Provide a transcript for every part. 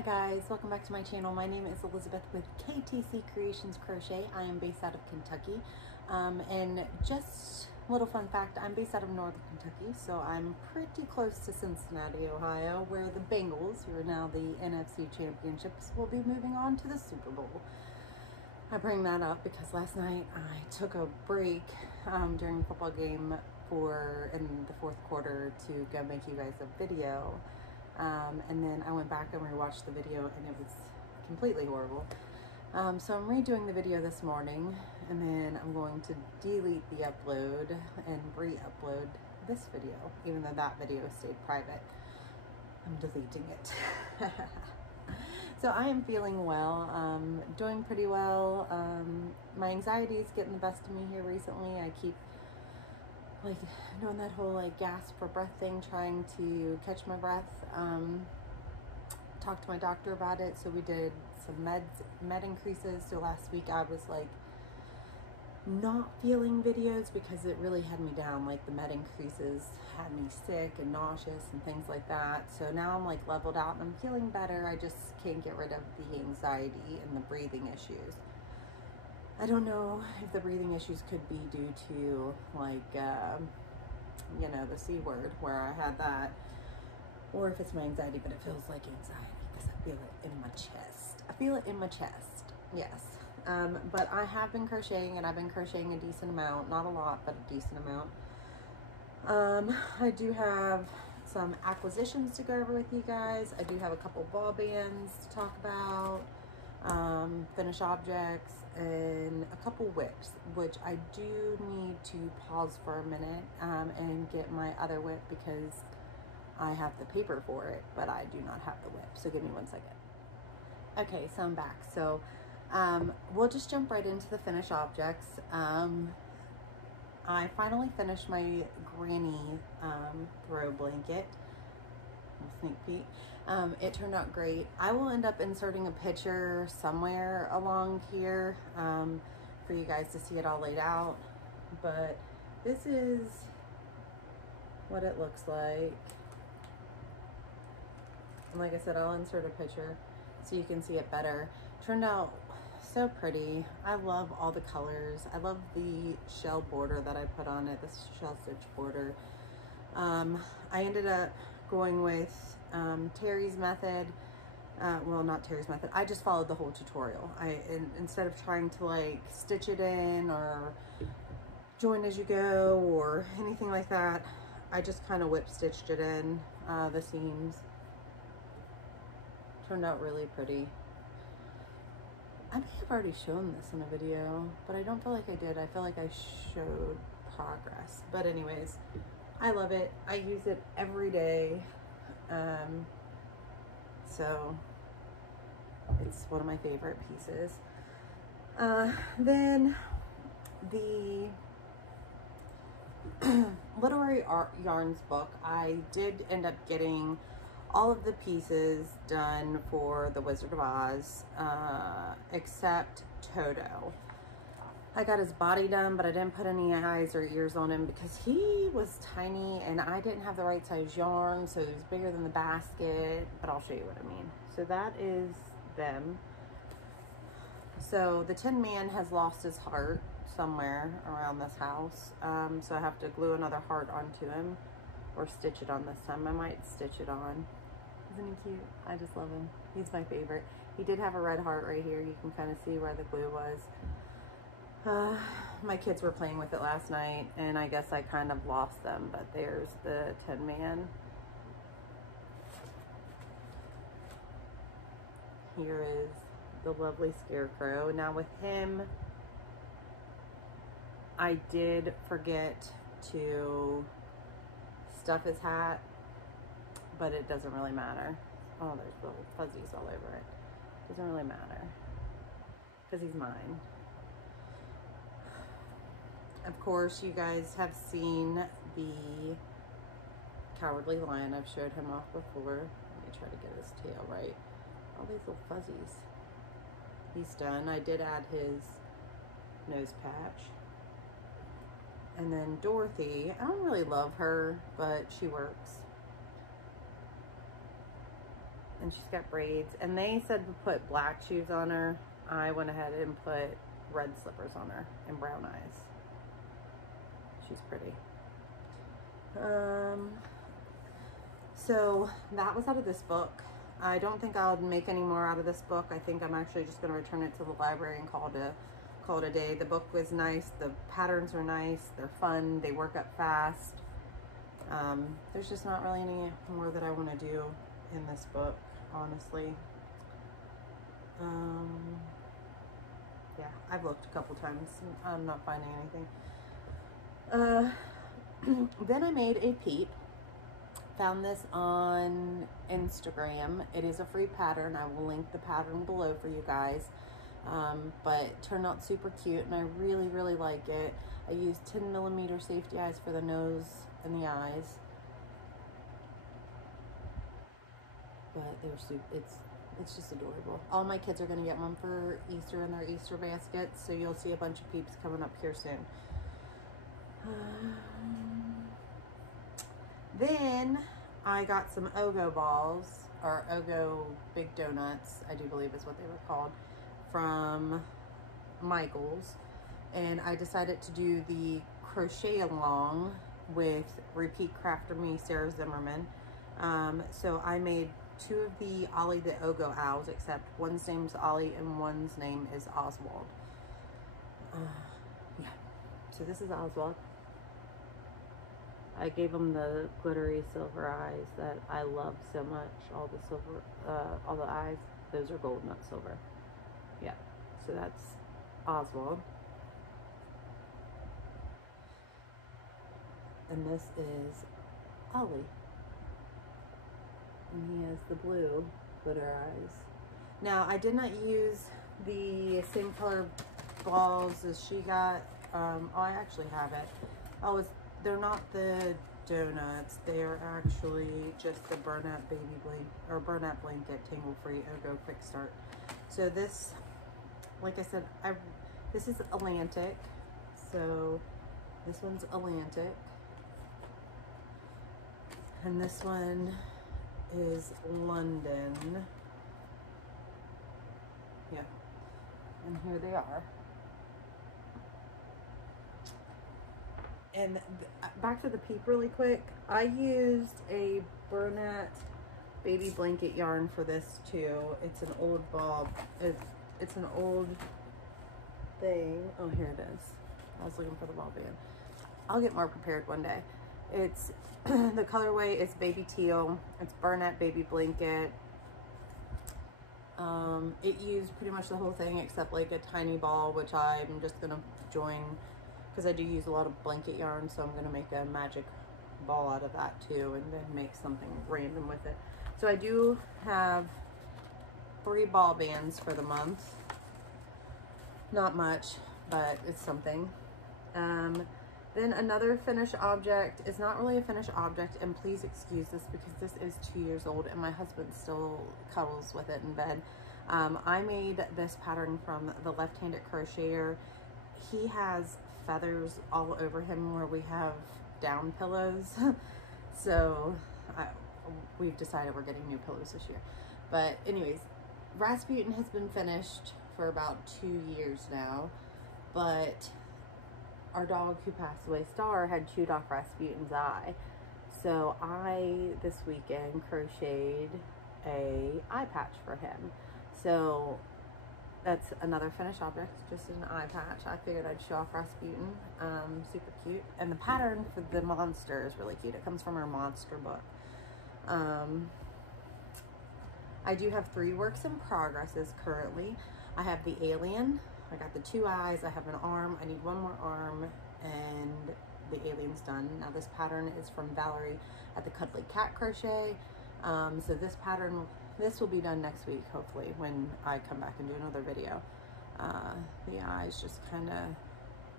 Hi guys, welcome back to my channel. My name is Elizabeth with KTC Creations Crochet. I am based out of Kentucky. And just a little fun fact, I'm based out of Northern Kentucky, so I'm pretty close to Cincinnati, Ohio, where the Bengals, who are now the NFC Championships, will be moving on to the Super Bowl. I bring that up because last night I took a break during the football game in the fourth quarter to go make you guys a video. And then I went back and rewatched the video and it was completely horrible. So I'm redoing the video this morning, and then I'm going to delete the upload and re-upload this video, even though that video stayed private. I'm deleting it. So I am feeling well, doing pretty well. My anxiety is getting the best of me here recently. I keep doing that whole gasp for breath thing, trying to catch my breath. Talked to my doctor about it, so we did some med increases. So last week I was not feeling videos because it really had me down. The med increases had me sick and nauseous and things like that. So now I'm leveled out and I'm feeling better. I just can't get rid of the anxiety and the breathing issues. I don't know if the breathing issues could be due to the C word where I had that, or if it's my anxiety, but it feels like anxiety because I feel it in my chest. I feel it in my chest, yes. But I have been crocheting, and I've been crocheting a decent amount, not a lot, but a decent amount. I do have some acquisitions to go over with you guys. I do have a couple ball bands to talk about. Finished objects, and a couple whips, which I do need to pause for a minute and get my other whip because I have the paper for it, but I do not have the whip. So give me 1 second. Okay, so I'm back. So we'll just jump right into the finished objects. I finally finished my granny throw blanket. Sneak peek. It turned out great. I will end up inserting a picture somewhere along here for you guys to see it all laid out, but this is what it looks like. And like I said, I'll insert a picture so you can see it better. Turned out so pretty. I love all the colors. I love the shell border that I put on it, this shell stitch border. I ended up going with Terry's method. Well, not Terry's method. I just followed the whole tutorial. Instead of trying to stitch it in or join as you go or anything like that, I just kind of whip stitched it in the seams. Turned out really pretty. I may have already shown this in a video, but I don't feel like I did. I feel like I showed progress. But anyways, I love it. I use it every day. So it's one of my favorite pieces. Then the Literary Art Yarns book, I did end up getting all of the pieces done for The Wizard of Oz, except Toto. I got his body done, but I didn't put any eyes or ears on him because he was tiny and I didn't have the right size yarn, so it was bigger than the basket, but I'll show you what I mean. So that is them. So the Tin Man has lost his heart somewhere around this house, so I have to glue another heart onto him or stitch it on this time. I might stitch it on. Isn't he cute? I just love him. He's my favorite. He did have a red heart right here. You can kind of see where the glue was. My kids were playing with it last night and I guess I kind of lost them, but there's the Tin Man. Here is the lovely Scarecrow. Now with him, I did forget to stuff his hat, but it doesn't really matter. Oh, there's little fuzzies all over it. Doesn't really matter because he's mine. Of course, you guys have seen the Cowardly Lion. I've showed him off before. Let me try to get his tail right. All these little fuzzies. He's done. I did add his nose patch. And then Dorothy, I don't really love her, but she works. and she's got braids, and they said to put black shoes on her. I went ahead and put red slippers on her and brown eyes. She's pretty. So that was out of this book. I don't think I'll make any more out of this book. I think I'm actually just going to return it to the library and call it a day. The book was nice. The patterns are nice. They're fun. They work up fast. There's just not really any more that I want to do in this book, honestly. Yeah, I've looked a couple times. I'm not finding anything. Then I made a peep. Found this on Instagram. It is a free pattern. I will link the pattern below for you guys. But it turned out super cute, and I really, really like it. I used 10mm safety eyes for the nose and the eyes. But they're super, it's just adorable. All my kids are going to get one for Easter in their Easter baskets, so you'll see a bunch of peeps coming up here soon. Then I got some Ogo balls, or Ogo Big Donuts, I do believe is what they were called, from Michaels. And I decided to do the crochet along with Repeat Crafter Me, Sarah Zimmerman. So I made 2 of the Ollie the Ogo owls, except one's name's Ollie and one's name is Oswald. Yeah, so this is Oswald. I gave him the glittery silver eyes that I love so much. All the silver, all the eyes, those are gold, not silver. Yeah, so that's Oswald. And this is Ollie. And he has the blue glitter eyes. Now, I did not use the same color balls as she got. Oh, I actually have it. They're not the donuts. They are actually just the Bernat Baby Blanket, or Bernat Blanket Tangle Free Ogo Quick Start. So this, like I said, this is Atlantic. So this one's Atlantic. And this one is London. Yeah. And here they are. And back to the peep really quick. I used a Bernat Baby Blanket yarn for this too. It's an old ball. It's an old thing. Oh, here it is. I was looking for the ball band. I'll get more prepared one day. It's the colorway is baby teal. It's Bernat Baby Blanket. It used pretty much the whole thing except like a tiny ball, which I'm just gonna join because I do use a lot of blanket yarn, so I'm gonna make a magic ball out of that too, and then make something random with it. So I do have 3 ball bands for the month. Not much, but it's something. Then another finished object is not really a finished object, and please excuse this because this is 2 years old and my husband still cuddles with it in bed. I made this pattern from the Left-Handed Crocheter. He has feathers all over him where we have down pillows. So we've decided we're getting new pillows this year. But anyways, Rasputin has been finished for about 2 years now, but our dog who passed away, Star, had chewed off Rasputin's eye. So I, this weekend, crocheted a eye patch for him. So that's another finished object, just an eye patch. I figured I'd show off Rasputin. Super cute. And the pattern for the monster is really cute. It comes from our monster book. I do have 3 works in progresses currently. I have the alien. I got the 2 eyes, I have an arm, I need 1 more arm, and the alien's done. Now this pattern is from Valerie at the Cuddly Cat Crochet. So this pattern, this will be done next week, hopefully, when I come back and do another video. The eyes just kind of,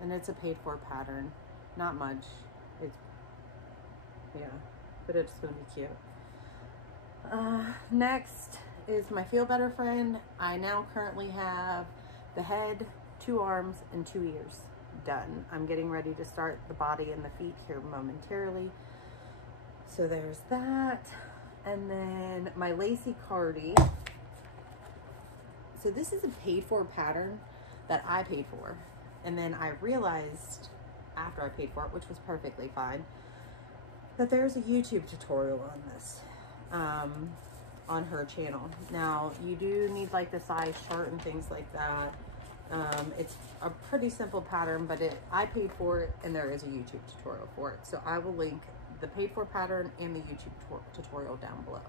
and it's a paid for pattern. Not much, it's, yeah, but it's gonna be cute. Next is my Feel Better friend. I now currently have the head, 2 arms, and 2 ears done. I'm getting ready to start the body and the feet here momentarily. So there's that. And then my lacy cardi. So this is a paid for pattern that I paid for. And then I realized after I paid for it, which was perfectly fine, that there's a YouTube tutorial on this, on her channel. Now you do need like the size chart and things like that. It's a pretty simple pattern, but I paid for it and there is a YouTube tutorial for it. So I will link the paid for pattern and the YouTube tutorial down below.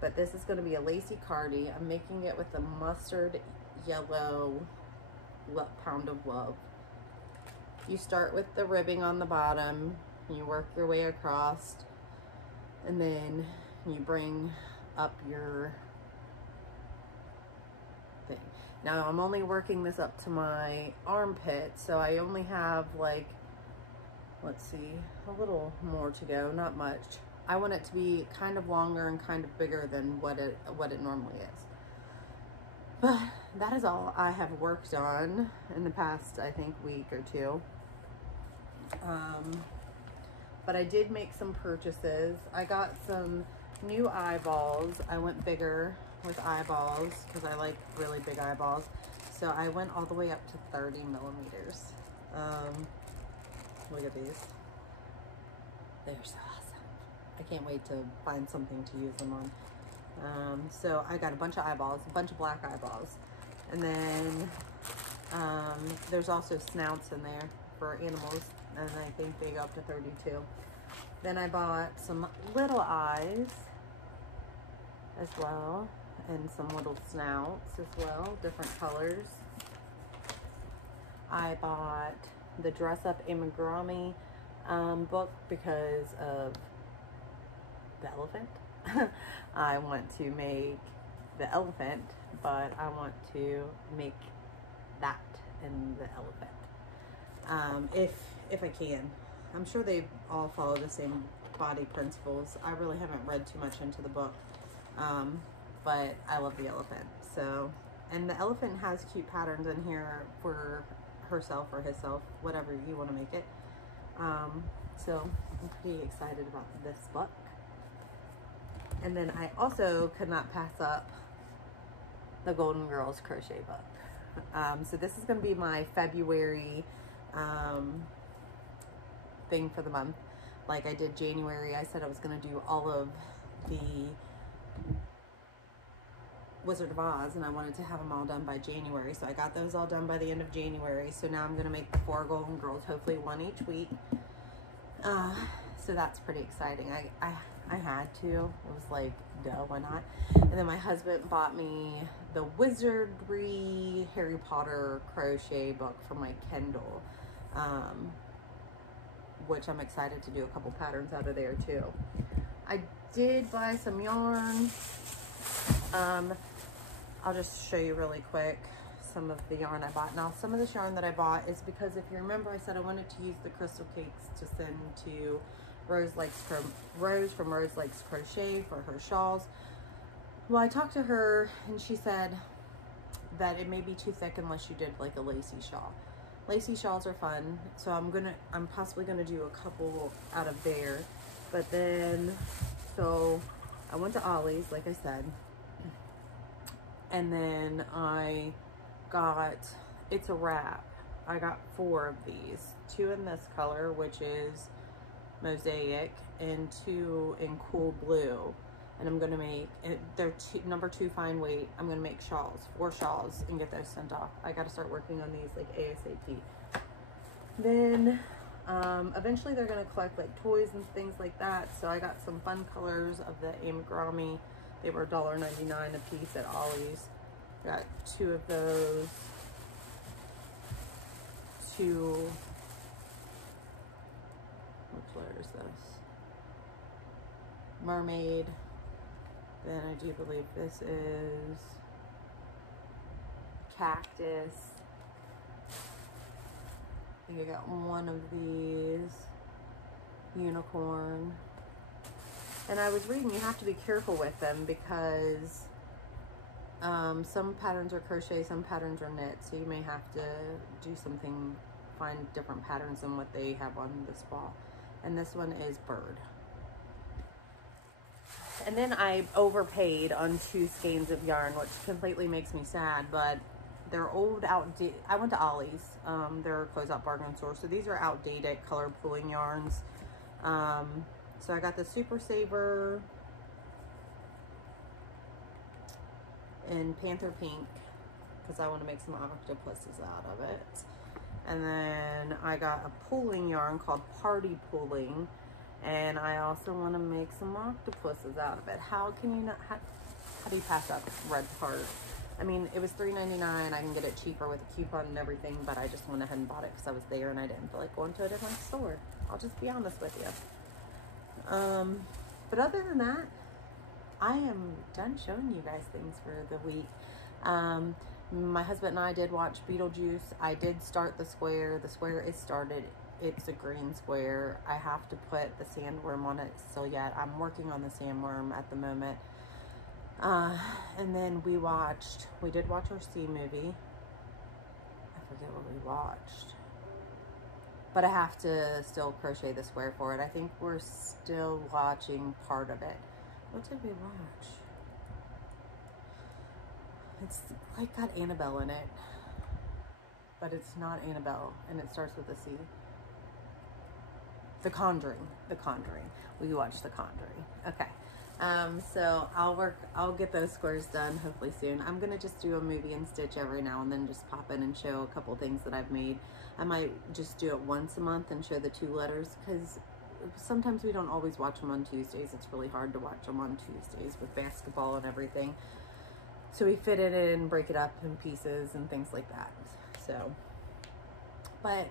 But this is going to be a lacy cardi. I'm making it with the mustard yellow Pound of Love. You start with the ribbing on the bottom, you work your way across, and then you bring up your thing. Now I'm only working this up to my armpit, so I only have like, let's see, a little more to go, not much. I want it to be kind of longer and kind of bigger than what it normally is. But that is all I have worked on in the past, I think, week or two. But I did make some purchases. I got some new eyeballs. I went bigger with eyeballs because I like really big eyeballs. So I went all the way up to 30 millimeters. Look at these. They're so awesome. I can't wait to find something to use them on. So I got a bunch of eyeballs, a bunch of black eyeballs. And then there's also snouts in there for animals, and I think they go up to 32. Then I bought some little eyes as well, and some little snouts as well, different colors. I bought the Dress Up Amigurumi book because of the elephant. I want to make the elephant, but I want to make that and the elephant. If I can. I'm sure they all follow the same body principles. I really haven't read too much into the book, but I love the elephant. So, and the elephant has cute patterns in here for herself or himself, whatever you want to make it. So I'm pretty excited about this book. And then I also could not pass up the Golden Girls crochet book. So this is going to be my February thing for the month. Like I did January, I said I was going to do all of the Wizard of Oz, and I wanted to have them all done by January. So I got those all done by the end of January. So now I'm going to make the 4 Golden Girls, hopefully one each week. So that's pretty exciting. I had to. It was like, duh, why not? And then my husband bought me the Wizardry Harry Potter crochet book for my Kindle, which I'm excited to do a couple patterns out of there too. I did buy some yarn. I'll just show you really quick some of the yarn I bought. Now, some of this yarn that I bought is because, if you remember, I said I wanted to use the crystal cakes to send to Rose from Rose Likes Crochet for her shawls. Well, I talked to her and she said that it may be too thick unless you did like a lacy shawl. Lacy shawls are fun, so I'm possibly gonna do a couple out of there. But then, so I went to Ollie's, like I said, and then I got It's a Wrap. I got 4 of these, 2 in this color, which is Mosaic, and 2 in Cool Blue. And I'm gonna make, they're number 2 fine weight. I'm gonna make shawls, 4 shawls, and get those sent off. I gotta start working on these like ASAP. Then eventually they're gonna collect like toys and things like that. So I got some fun colors of the Amigurumi. They were $1.99 a piece at Ollie's. Got 2 of those. 2, which letter is this? Mermaid. Then I do believe this is Cactus. I think I got 1 of these. Unicorn. And I was reading, you have to be careful with them because some patterns are crochet, some patterns are knit, so you may have to do something, find different patterns than what they have on this ball. And this one is bird. And then I overpaid on 2 skeins of yarn, which completely makes me sad, but they're old, outdated. I went to Ollie's, they're a closeout bargain store. So these are outdated color pooling yarns. So I got the Super Saver in Panther Pink because I want to make some octopuses out of it. And then I got a pooling yarn called Party Pooling. And I also want to make some octopuses out of it. How can you not, how do you pass up Red Heart? I mean, it was $3.99. I can get it cheaper with a coupon and everything, but I just went ahead and bought it because I was there and I didn't feel like going to a different store. I'll just be honest with you. But other than that, I am done showing you guys things for the week. My husband and I did watch Beetlejuice. I did start the square. The square is started. It's a green square. I have to put the sandworm on it still yet. I'm working on the sandworm at the moment. And then we did watch our Sea movie. I forget what we watched. But I have to still crochet the square for it. I think we're still watching part of it. What did we watch? It's like got Annabelle in it. But it's not Annabelle. And it starts with a C. The Conjuring. The Conjuring. We watched The Conjuring. Okay. So I'll get those squares done hopefully soon. I'm going to just do a movie and stitch every now and then, just pop in and show a couple things that I've made. I might just do it once a month and show the 2 letters because sometimes we don't always watch them on Tuesdays. It's really hard to watch them on Tuesdays with basketball and everything. So we fit it in, break it up in pieces and things like that. So, but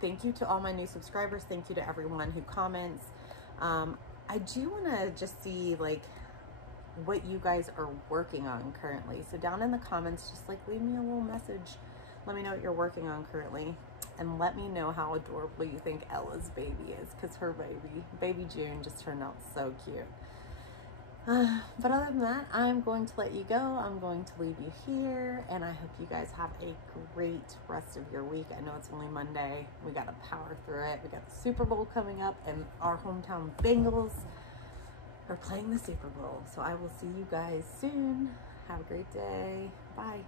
thank you to all my new subscribers. Thank you to everyone who comments. I do want to just see like what you guys are working on currently. So down in the comments, just like leave me a little message. Let me know what you're working on currently. And let me know how adorable you think Ella's baby is, because her baby June just turned out so cute. But other than that, I'm going to let you go. I'm going to leave you here, and I hope you guys have a great rest of your week. I know it's only Monday. We got to power through it. We got the Super Bowl coming up, and our hometown Bengals are playing the Super Bowl. So I will see you guys soon. Have a great day. Bye.